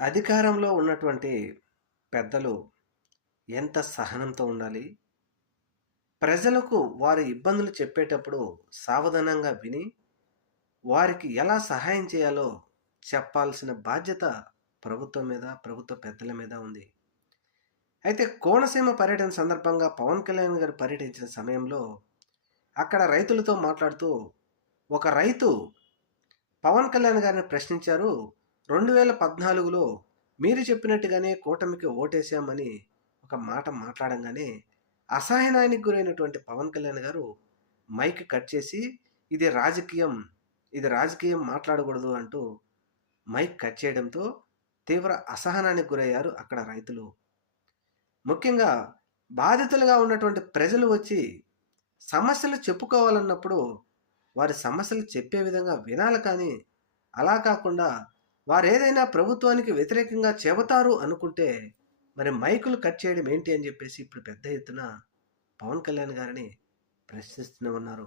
అధికారంలో ఉన్నటువంటి పెద్దలు ఎంత సహనంతో ఉండాలి? ప్రజలకు వారి ఇబ్బందులు చెప్పేటప్పుడు సావధానంగా విని వారికి ఎలా సహాయం చేయాలో చెప్పాల్సిన బాధ్యత ప్రభుత్వం మీద ప్రభుత్వ పెద్దల మీద ఉంది. అయితే కోనసీమ పర్యటన సందర్భంగా పవన్ కళ్యాణ్ గారు పర్యటించిన సమయంలో అక్కడ రైతులతో మాట్లాడుతూ ఒక రైతు పవన్ కళ్యాణ్ గారిని ప్రశ్నించారు. రెండు వేల పద్నాలుగులో మీరు చెప్పినట్టుగానే కూటమికి ఓటేశామని ఒక మాట మాట్లాడంగానే అసహనానికి గురైనటువంటి పవన్ కళ్యాణ్ గారు మైక్ కట్ చేసి ఇది రాజకీయం ఇది రాజకీయం మాట్లాడకూడదు అంటూ మైక్ కట్ చేయడంతో తీవ్ర అసహనానికి గురయ్యారు అక్కడ రైతులు. ముఖ్యంగా బాధితులుగా ఉన్నటువంటి ప్రజలు వచ్చి సమస్యలు చెప్పుకోవాలన్నప్పుడు వారి సమస్యలు చెప్పే విధంగా వినాలి కానీ అలా కాకుండా వారేదైనా ప్రభుత్వానికి వ్యతిరేకంగా చెబుతారు అనుకుంటే మరి మైకులు కట్ చేయడం ఏంటి అని చెప్పేసి ఇప్పుడు పెద్ద ఎత్తున పవన్ కళ్యాణ్ గారిని ప్రశ్నిస్తూనే ఉన్నారు.